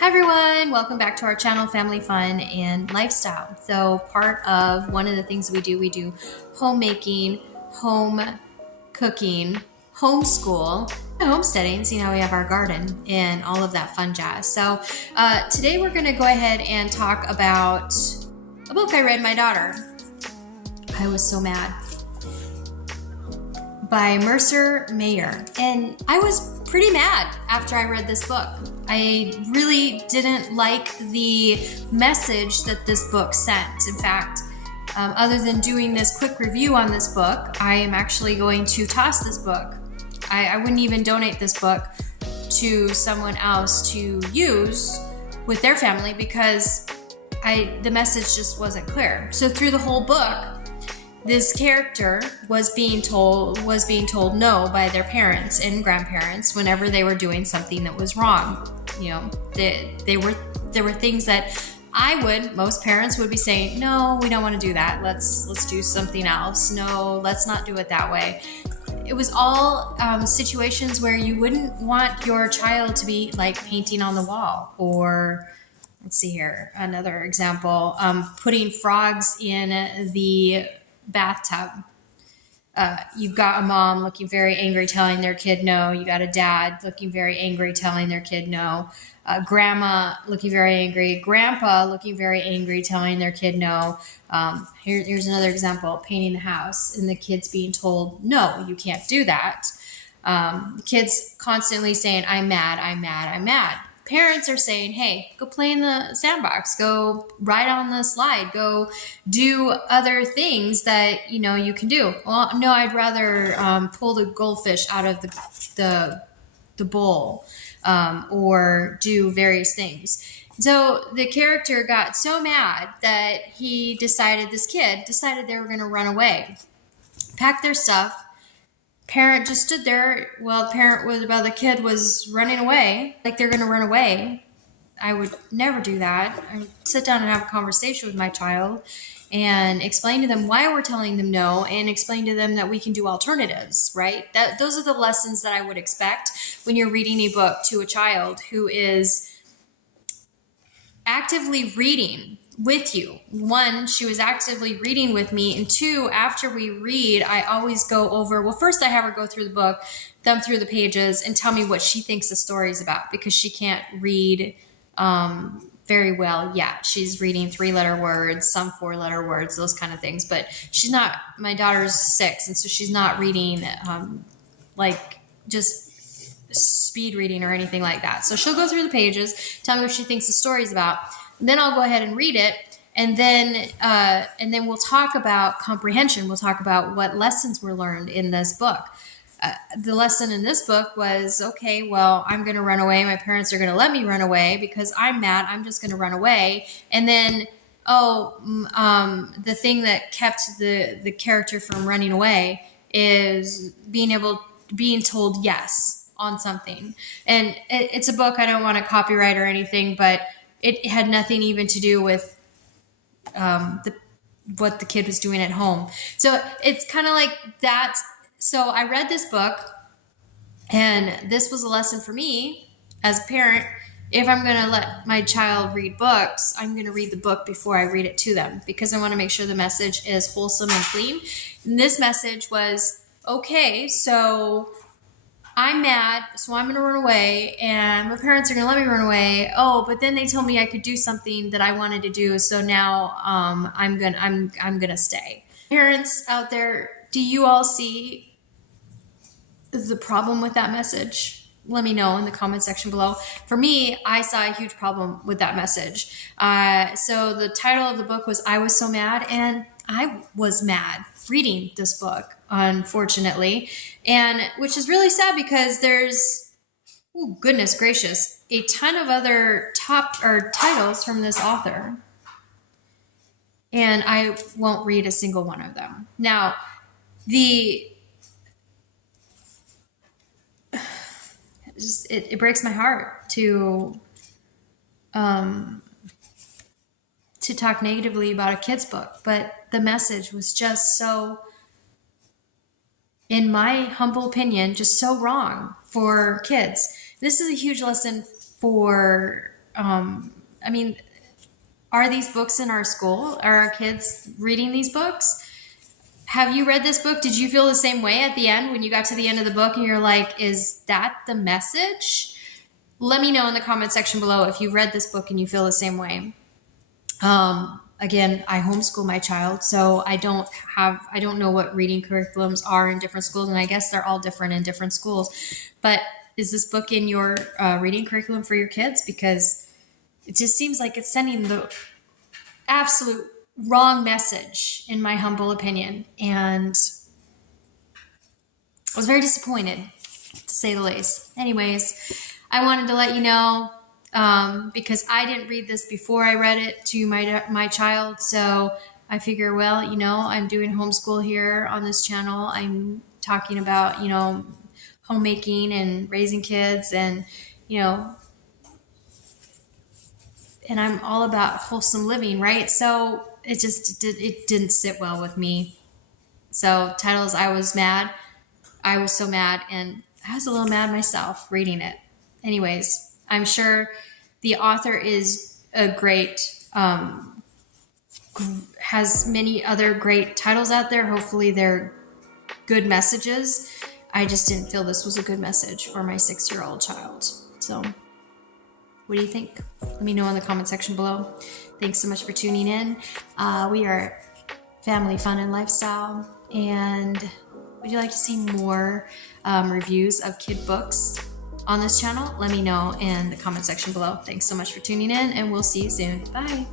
Hi everyone, welcome back to our channel, Family Fun and Lifestyle. So part of one of the things we do homemaking, home cooking, homeschool, homesteading, seeing how we have our garden and all of that fun jazz. So today we're gonna go ahead and talk about a book I read my daughter. I was so mad. By Mercer Mayer. And I was pretty mad after I read this book. I really didn't like the message that this book sent. In fact, other than doing this quick review on this book, I am actually going to toss this book. I wouldn't even donate this book to someone else to use with their family because the message just wasn't clear. So through the whole book, this character was being told no by their parents and grandparents whenever they were doing something that was wrong. You know, there were things that most parents would be saying, no, we don't want to do that. Let's do something else. No, let's not do it that way. It was all situations where you wouldn't want your child to be like painting on the wall, or let's see here, another example, putting frogs in the bathtub. You've got a mom looking very angry telling their kid no. You got a dad looking very angry telling their kid no. Grandma looking very angry. Grandpa looking very angry telling their kid no. Here's another example, painting the house and the kids being told, no, you can't do that. Kids constantly saying, I'm mad, I'm mad, I'm mad. Parents are saying, hey, go play in the sandbox, go ride on the slide, go do other things that you can do. Well, no, I'd rather pull the goldfish out of the bowl or do various things. So the character got so mad that this kid decided they were going to run away, pack their stuff. Parent just stood there while the kid was running away, like they're going to run away. I would never do that. I would sit down and have a conversation with my child and explain to them why we're telling them no, and explain to them that we can do alternatives, right? Those are the lessons that I would expect when you're reading a book to a child who is actively reading with you. One, she was actively reading with me, and two, after we read, I always go over, well, first I have her go through the book, thumb through the pages, and tell me what she thinks the story is about, because she can't read very well yet. She's reading 3-letter words, some 4-letter words, those kind of things, but my daughter's 6, and so she's not reading like just speed reading or anything like that. So she'll go through the pages, tell me what she thinks the story's about. And then I'll go ahead and read it, and then we'll talk about comprehension. We'll talk about what lessons were learned in this book. The lesson in this book was, okay, well, I'm going to run away. My parents are going to let me run away because I'm mad. I'm just going to run away. And then, the thing that kept the character from running away is being told yes on something. And it's a book I don't want to copyright or anything, but it had nothing even to do with what the kid was doing at home. So it's kind of like that. So I read this book, and this was a lesson for me as a parent. If I'm going to let my child read books, I'm going to read the book before I read it to them, because I want to make sure the message is wholesome and clean. And this message was, okay, so I'm mad, so I'm going to run away, and my parents are going to let me run away. Oh, but then they told me I could do something that I wanted to do, so now I'm going to stay. Parents out there, do you all see the problem with that message? Let me know in the comment section below. For me, I saw a huge problem with that message. So the title of the book was I Was So Mad, and I was mad reading this book, unfortunately, and which is really sad because there's, goodness gracious, a ton of other titles from this author, and I won't read a single one of them. Now, it breaks my heart to talk negatively about a kid's book, but the message was just so, in my humble opinion, just so wrong for kids. This is a huge lesson for I mean, are these books in our school? Are our kids reading these books? Have you read this book? Did you feel the same way at the end when you got to the end of the book and you're like, is that the message? Let me know in the comment section below if you've read this book and you feel the same way. Again, I homeschool my child, so I don't know what reading curriculums are in different schools, and I guess they're all different in different schools. But is this book in your reading curriculum for your kids? Because it just seems like it's sending the absolute wrong message, in my humble opinion. And I was very disappointed, to say the least. Anyways, I wanted to let you know, because I didn't read this before I read it to my child. So I figure, well, I'm doing homeschool here on this channel. I'm talking about, homemaking and raising kids, and, and I'm all about wholesome living, right? So it didn't sit well with me. So titles, I was mad. I was so mad, and I was a little mad myself reading it. Anyways, I'm sure the author is a great, has many other great titles out there. Hopefully they're good messages. I just didn't feel this was a good message for my 6-year-old child. So what do you think? Let me know in the comment section below. Thanks so much for tuning in. We are Family Fun and Lifestyle. And would you like to see more reviews of kid books on this channel? Let me know in the comment section below. Thanks so much for tuning in, and we'll see you soon. Bye.